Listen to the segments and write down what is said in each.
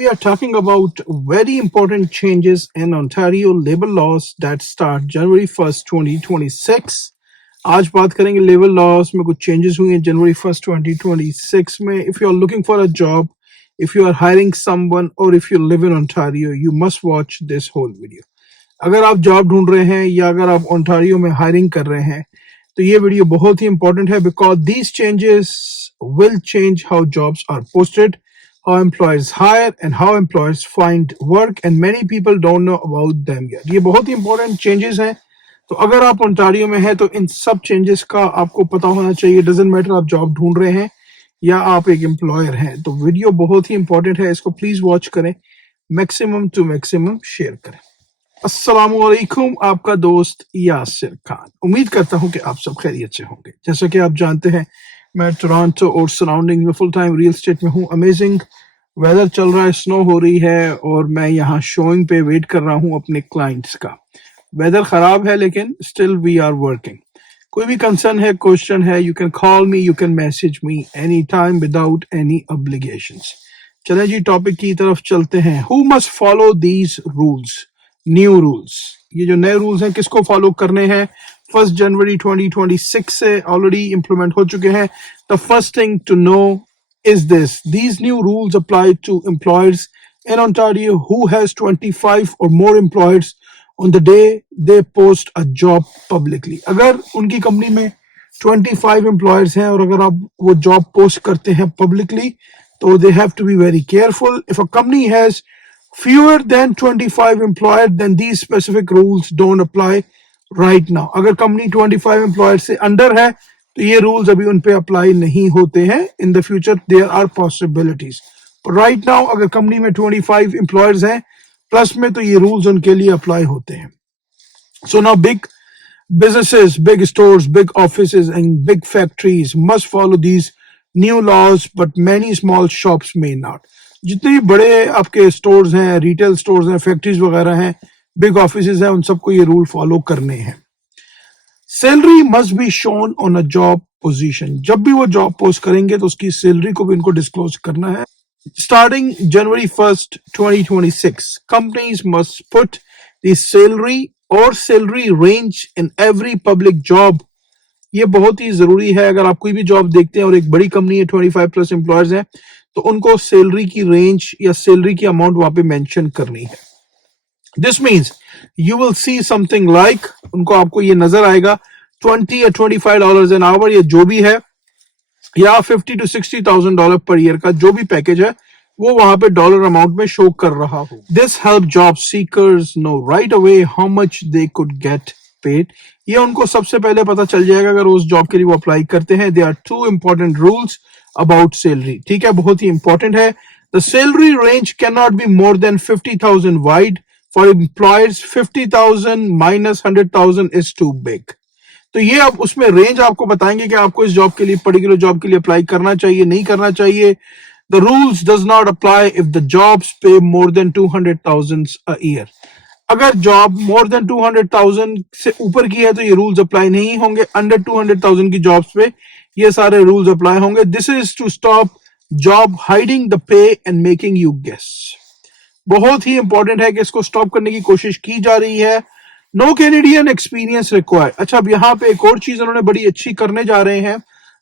we are talking about very important changes in Ontario labor laws that start January 1st, 2026. आज बात करेंगे labour laws में कुछ changes हुए हैं January 1st, 2026 में. If you are looking for a job, if you are hiring someone or if you live in Ontario, you must watch this whole video. अगर आप जॉब ढूंढ रहे हैं या अगर आप ओंटारियो में हायरिंग कर रहे हैं तो ये वीडियो बहुत ही इंपॉर्टेंट है because these changes will change how jobs are posted, how employers hire, and how employers find work, and many people don't know about them yet. ये बहुत ही important changes हैं. तो अगर आप ओंटारियो में हैं तो इन सब changes का आपको पता होना चाहिए. Doesn't matter आप जॉब ढूंढ रहे हैं या आप एक एम्प्लॉयर हैं. तो वीडियो बहुत ही इंपॉर्टेंट है, इसको प्लीज वॉच करें, मैक्सिमम टू मैक्सिमम शेयर करें. अस्सलामुअलैकुम, आपका दोस्त यासिर खान. उम्मीद करता हूं कि आप सब खैरियत से होंगे. जैसा कि आप जानते हैं मैं टोरंटो और सराउंडिंग में फुल टाइम रियल एस्टेट में हूँ. अमेजिंग वेदर चल रहा है, स्नो हो रही है और मैं यहाँ शोइंग पे वेट कर रहा हूँ अपने क्लाइंट्स का. वेदर खराब है लेकिन स्टिल वी आर वर्किंग. कोई भी कंसर्न है, क्वेश्चन है, you can call me, you can message me any time without any obligations. चलें जी, टॉपिक की तरफ चलते हैं. Who must follow these rules, new rules. ये जो नए रूल्स हैं किसको फॉलो करने हैं? 1 जनवरी 2026 से ऑलरेडी इंप्लीमेंट हो चुके हैं. The first thing to know is this: these new rules apply to employers in Ontario who has 25 और more employers on the day they post a job publicly. अगर उनकी कंपनी में 25 एम्प्लॉयर्स हैं और अगर आप वो जॉब पोस्ट करते हैं पब्लिकली तो they have to be very careful. If a company has fewer than 25 employed, then these specific rules don't apply right now. अगर कंपनी 25 employed से अंडर है तो ये रूल्स अभी उन पे अप्लाई नहीं होते हैं. In the future there are possibilities, पर राइट नाउ अगर कंपनी में 25 एम्प्लॉयर्स हैं प्लस में तो ये रूल्स उनके लिए अप्लाई होते हैं. So now big businesses, big stores, big offices and big factories must follow these new laws, but many small shops may not. जितने भी बड़े आपके स्टोर्स हैं, रिटेल स्टोर्स हैं, फैक्ट्रीज वगैरह हैं, बिग ऑफिसेज हैं, उन सबको ये रूल फॉलो करने हैं. Salary must be shown on a job position. जब भी वो जॉब पोस्ट करेंगे तो उसकी सैलरी को भी उनको डिस्क्लोज करना है. Starting January 1st, 2026, companies must put the salary और salary range in every public job. ये बहुत ही जरूरी है. अगर आप कोई भी जॉब देखते हैं और एक बड़ी कंपनी है, 25 प्लस एम्प्लॉयर्स हैं, तो उनको सैलरी की रेंज या सैलरी की अमाउंट वहां पे मेंशन करनी है. This means you will see something like, उनको आपको ये नजर आएगा 20 या $25 एन आवर या जो भी है, या 50 to 60,000 पर ईयर का जो भी पैकेज है वो वहां पे डॉलर अमाउंट में शो कर रहा हो. This help job seekers know right away how much they could get paid. ये उनको सबसे पहले पता चल जाएगा अगर उस जॉब के लिए वो अप्लाई करते हैं. They are 2 important rules about salary. ठीक है, बहुत ही इंपॉर्टेंट है. The salary range can not be more than 50,000 wide for employers. 50,000 minus 100,000 is too big. तो ये अब उसमें रेंज आपको बताएंगे कि आपको इस जॉब के लिए, पर्टिकुलर जॉब के लिए अप्लाई करना चाहिए, नहीं करना चाहिए. The rules does not apply if the jobs पे मोर देन 200,000 अ ईयर. अगर जॉब मोर देन 200,000 से ऊपर की है तो ये रूल्स अप्लाई नहीं होंगे. अंडर 200,000 की जॉब्स पे ये सारे रूल्स अप्लाई होंगे. This is to stop job hiding the pay and making you guess. बहुत ही इंपॉर्टेंट है कि इसको स्टॉप करने की कोशिश की जा रही है. No Canadian experience required. अच्छा, अब यहाँ पे एक और चीज उन्होंने बड़ी अच्छी करने जा रहे हैं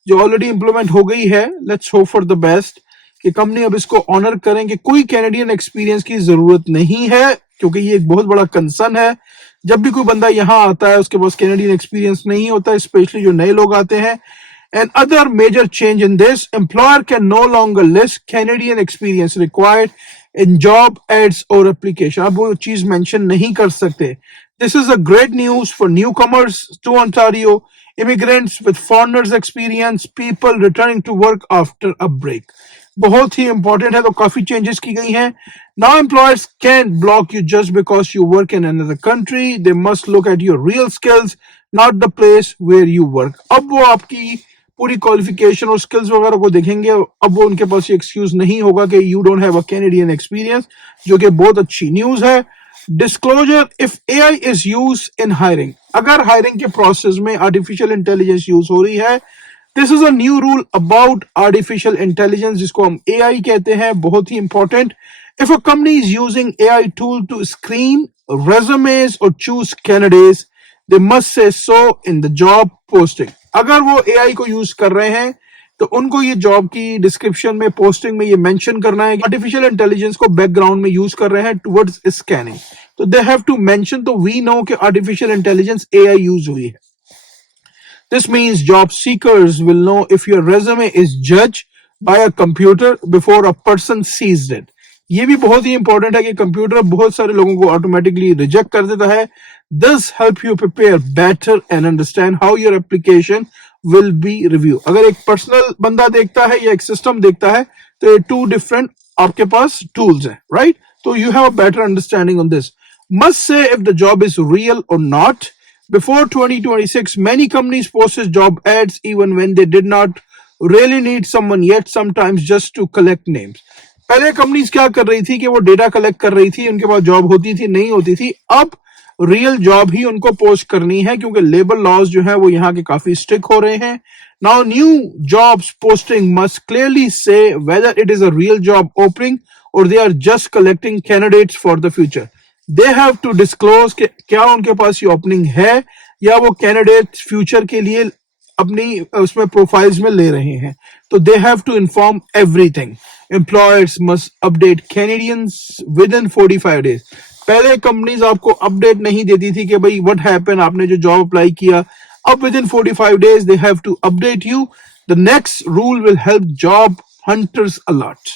जो ऑलरेडी इंप्लीमेंट हो गई है. Let's hope for the best कि कंपनी अब इसको ऑनर करेंगे. कोई कैनेडियन एक्सपीरियंस की जरूरत नहीं है क्योंकि ये एक बहुत बड़ा कंसर्न है. जब भी कोई बंदा यहाँ आता है उसके पास कैनेडियन एक्सपीरियंस नहीं होता, स्पेशली जो नए लोग आते हैं. And other major change in this, employer can no longer list Canadian experience required in job ads or application. अब वो चीज मेंशन नहीं कर सकते. This is a great news for newcomers to Ontario, immigrants with foreigners experience, people returning to work after a break. बहुत ही important है. तो काफी चेंजेस की गई हैं. Now employers can't block you just because you work in another country. They must look at your real skills, not the place where you work. अब वो आपकी पूरी क्वालिफिकेशन और स्किल्स वगैरह को देखेंगे. अब वो उनके पास ये एक्सक्यूज नहीं होगा कि you don't have a Canadian experience, जो कि बहुत अच्छी न्यूज है. Disclosure if AI is use in hiring. अगर हायरिंग के प्रोसेस में आर्टिफिशियल इंटेलिजेंस यूज हो रही है, this is a new rule about artificial intelligence जिसको हम एआई कहते हैं. बहुत ही important. If a company is using AI tool to screen resumes or choose candidates, they must say so in the job posting. अगर वो AI को use कर रहे हैं तो उनको ये जॉब की डिस्क्रिप्शन में पोस्टिंग में ये मेंशन करना है कि आर्टिफिशियल इंटेलिजेंस को बैकग्राउंड में यूज कर रहे हैं टुवर्ड्स स्कैनिंग, तो दे हैव टू मेंशन, तो वी नो कि आर्टिफिशियल इंटेलिजेंस AI यूज हुई है. This means job seekers will know if your resume is judged by a computer before a person sees it. ये भी बहुत ही important है कि कंप्यूटर बहुत सारे लोगों को ऑटोमेटिकली रिजेक्ट कर देता है. This help you prepare better and understand how your application will be reviewed. अगर एक पर्सनल बंदा देखता है या एक सिस्टम देखता है तो ये टू डिफरेंट आपके पास टूल्स हैं, राइट? तो you have a better understanding on this. Must say if the job is real or not. Before 2026, many companies posted job ads even when they did not really need someone yet, sometimes just to collect names. पहले companies क्या कर रही थी कि वो data collect कर रही थी, उनके पास जॉब होती थी नहीं होती थी. अब रियल जॉब ही उनको पोस्ट करनी है क्योंकि लेबर लॉज जो है वो यहाँ के काफी स्ट्रिक्ट हो रहे हैं. Now new jobs posting must clearly say whether it is a real job opening और they are just collecting candidates for the future. They have to disclose कि क्या उनके पास ये ओपनिंग है या वो कैंडिडेट फ्यूचर के लिए अपनी उसमें प्रोफाइल्स में ले रहे हैं. तो they have to inform everything. Employers must update Canadians within 45 days. पहले कंपनीज आपको अपडेट नहीं देती थी कि भाई व्हाट हैपन, आपने जो जॉब अप्लाई किया, अब within 45 days they have to update you. The next rule will help job hunters a lot.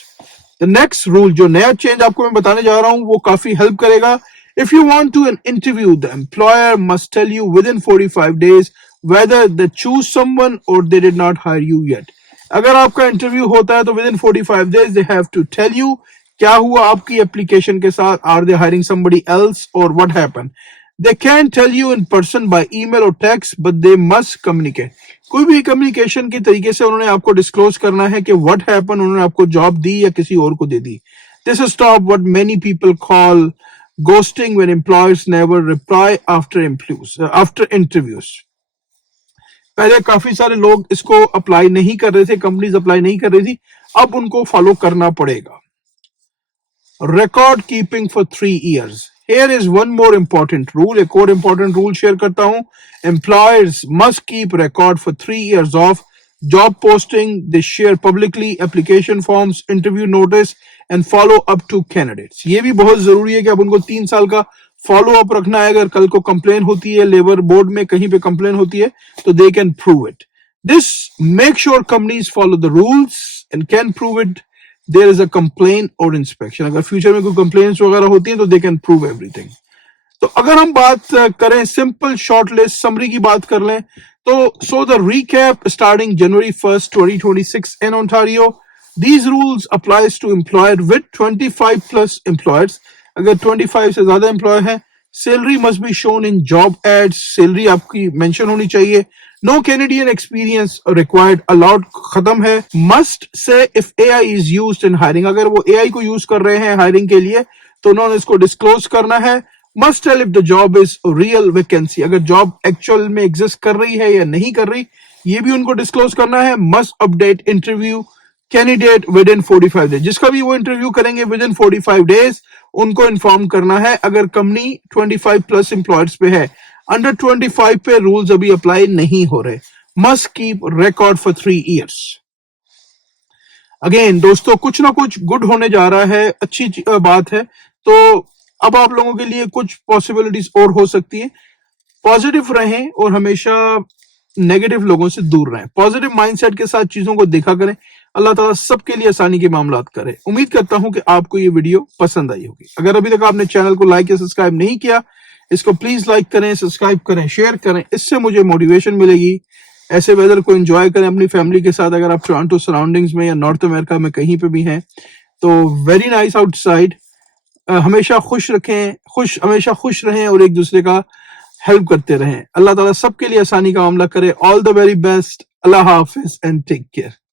The next rule, जो नया चेंज आपको मैं बताने जा रहा हूं, वो काफी हेल्प करेगा. If you want to interview, the employer must tell you within 45 days whether they choose someone or they did not hire you yet. अगर आपका इंटरव्यू होता है तो with in 45 days they have to tell you क्या हुआ आपकी application के साथ. Are they hiring somebody else or what happened. They can tell you in person by email or text but they must communicate. कोई भी communication के तरीके से उन्होंने आपको डिस्क्लोज करना है कि what happened, उन्होंने आपको जॉब दी या किसी और को दे दी. This will stop what many people call ghosting when employers never reply after interviews. पहले काफी सारे लोग इसको अप्लाई नहीं कर रहे थे, कंपनीज अप्लाई नहीं कर रही थी, अब उनको फॉलो करना पड़ेगा. Record keeping for 3 years. Here is one more important rule. एक और important rule शेयर करता हूं. Employers must keep record for 3 years of job posting. They share publicly application forms, interview notice and follow up to candidates. ये भी बहुत जरूरी है कि अब उनको 3 साल का फॉलो अप रखना है. अगर कल को कंप्लेन होती है, लेबर बोर्ड में कहीं पे कंप्लेन होती है, तो they can prove it. This make sure companies follow the rules and can prove it. There is a complain or inspection. अगर फ्यूचर में कोई कंप्लेन्स वगैरह होती हैं तो दे कैन प्रूव एवरीथिंग. तो अगर हम बात करें सिंपल शॉर्ट लिस्ट समरी की बात कर लें तो so the recap starting January 1st 2026 in Ontario. These rules applies to employer with 25 plus employers. अगर 25 से ज्यादा एम्प्लॉय है, salary must be shown in job ads. Salary आपकी मेंशन होनी चाहिए. No Canadian experience required, allowed खत्म है. Must से if AI is used in hiring. अगर वो एआई को यूज कर रहे हैं हायरिंग के लिए तो उन्होंने इसको डिस्क्लोज करना है. Must tell if the job is real vacancy. अगर जॉब एक्चुअल में एग्जिस्ट कर रही है या नहीं कर रही, ये भी उनको डिस्क्लोज करना है. Must update interview candidate with in 45 days. जिसका भी वो इंटरव्यू करेंगे विद इन 45 डेज उनको इन्फॉर्म करना है. अगर कंपनी 25 प्लस एम्प्लॉयर्स पे है, अंडर 25 पे रूल्स अभी अप्लाई नहीं हो रहे. Must keep record for 3 years. Again दोस्तों, कुछ ना कुछ गुड होने जा रहा है, अच्छी बात है. तो अब आप लोगों के लिए कुछ पॉसिबिलिटीज और हो सकती है. पॉजिटिव रहें और हमेशा नेगेटिव लोगों से दूर रहें. पॉजिटिव माइंडसेट के साथ चीजों को देखा करें. अल्लाह ताला सबके लिए आसानी के मामलात करे. उम्मीद करता हूं कि आपको ये वीडियो पसंद आई होगी. अगर अभी तक आपने चैनल को लाइक या सब्सक्राइब नहीं किया, इसको प्लीज लाइक करें, सब्सक्राइब करें, शेयर करें. इससे मुझे मोटिवेशन मिलेगी. ऐसे वेदर को एंजॉय करें अपनी फैमिली के साथ. अगर आप टोरंटो सराउंडिंग्स में या नॉर्थ अमेरिका में कहीं पे भी हैं तो वेरी नाइस आउटसाइड. हमेशा खुश रखें, हमेशा खुश रहें और एक दूसरे का हेल्प करते रहें. अल्लाह ताला सबके लिए आसानी का मामला करे. All the very best. अल्लाह हाफिज एंड टेक केयर.